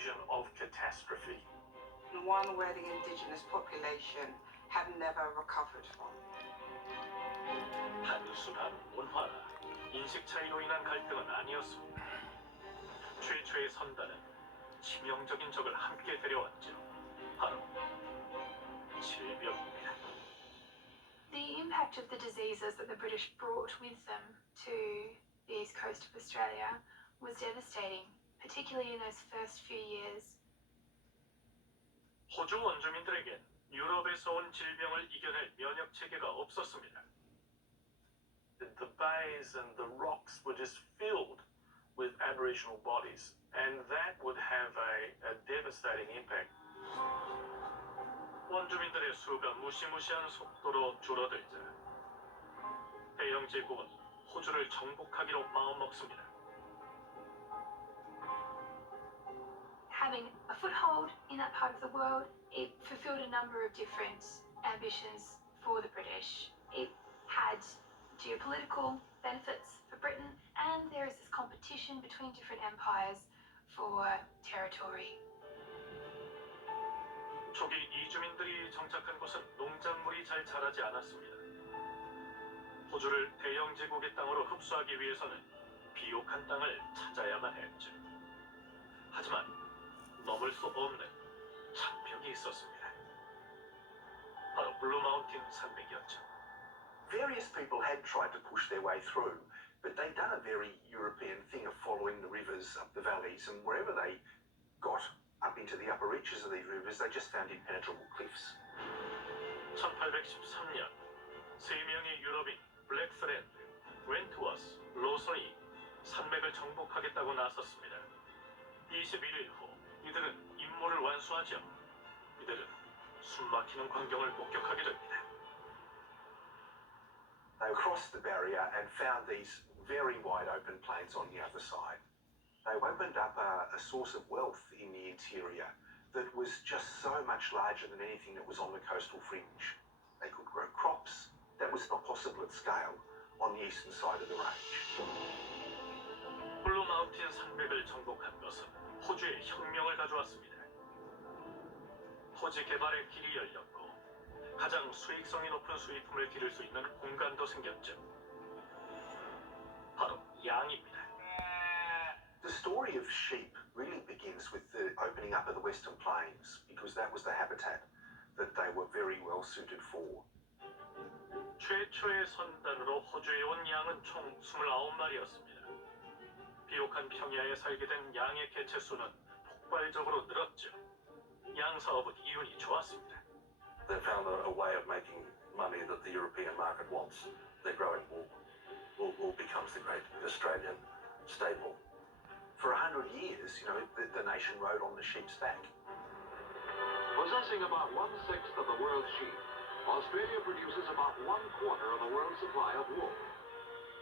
vision of catastrophe. One where the indigenous population had never recovered from. 단순한 문화나 인식 차이로 인한 갈등은 아니었습니다. 최초의 선단은 치명적인 적을 함께 데려왔죠. 바로 질병입니다. The impact of the diseases that the British brought with them to the east coast of Australia was devastating, particularly in those first few years. 호주 원주민들에겐 유럽에서 온 질병을 이겨낼 면역 체계가 없었습니다. The bays and the rocks were just filled with Aboriginal bodies, and that would have a devastating impact. 원주민들의 수가 무시무시한 속도로 줄어들자 대영 제국은 호주를 정복하기로 마음먹습니다. Having a foothold in that part of the world, it fulfilled a number of different ambitions for the British. It had geopolitical benefits for Britain, and there is this competition between different empires for territory. 초기 이주민들이 정착한 곳은 농작물이 잘 자라지 않았습니다. 호주를 대영 제국의 땅으로 흡수하기 위해서는 비옥한 땅을 찾아야만 했죠. 하지만 넘을 수 없는 장벽이 있었습니다. 바로 블루 마운틴 산맥이었죠. Various people had tried to push their way through, but they'd done a very European thing of following the rivers up the valleys, and wherever they got up into the upper reaches of these rivers, they just found impenetrable cliffs. 1813년 세 명의 유럽인 블랙스랜드, 웬투어스, 로선이 산맥을 정복하겠다고 나섰습니다. 21일 후 이들은 임무를 완수하죠. 이들은 숨막히는 광경을 목격하게 됩니다. They crossed the barrier and found these very wide open plains on the other side. They opened up a source of wealth in the interior that was just so much larger than anything that was on the coastal fringe. They could grow crops. That was not possible at scale on the eastern side of the range. 블루 마운틴 산맥을 정복한 것은 호주의 혁명을 가져왔습니다. 토지 개발의 길이 열렸고 가장 수익성이 높은 수입품을 기를 수 있는 공간도 생겼죠. 바로 양입니다. The story of sheep really begins with the opening up of the Western Plains, because that was the habitat that they were very well suited for. 최초의 선단으로 호주에 온 양은 총 29마리였습니다. 비옥한 평야에 살게 된 양의 개체 수는 폭발적으로 늘었죠. 양 사업은 이윤이 좋았습니다. They found a way of making money that the European market wants. Their growing wool becomes the great Australian staple. For 100 years, the nation rode on the sheep's back. Possessing about 1/6 of the world's sheep, Australia produces about 1/4 of the world's supply of wool.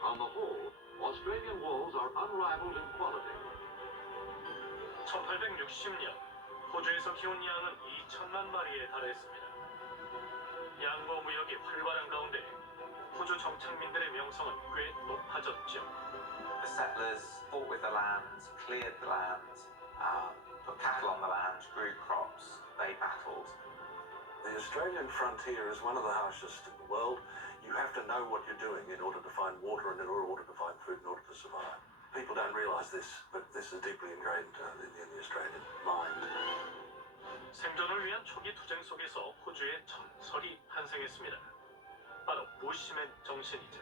On the whole, Australian wools are unrivaled in quality. 1860년 호주에서 키운 양은 2천만 마리에 달했습니다. 양과 무역이 활발한 가운데 호주 정착민들의 명성은 꽤 높아졌죠. The settlers fought with the land, cleared the land, put cattle on the land, grew crops, they battled. The Australian frontier is one of the harshest in the world. You have to know what you're doing in order to find water and in order to find food in order to survive. People don't realise this, but this is deeply ingrained in the Australian mind. 생존을 위한 초기 투쟁 속에서 호주의 전설이 탄생했습니다. 바로 부시맨 정신이죠.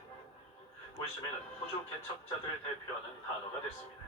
부시맨은 호주 개척자들을 대표하는 단어가 됐습니다.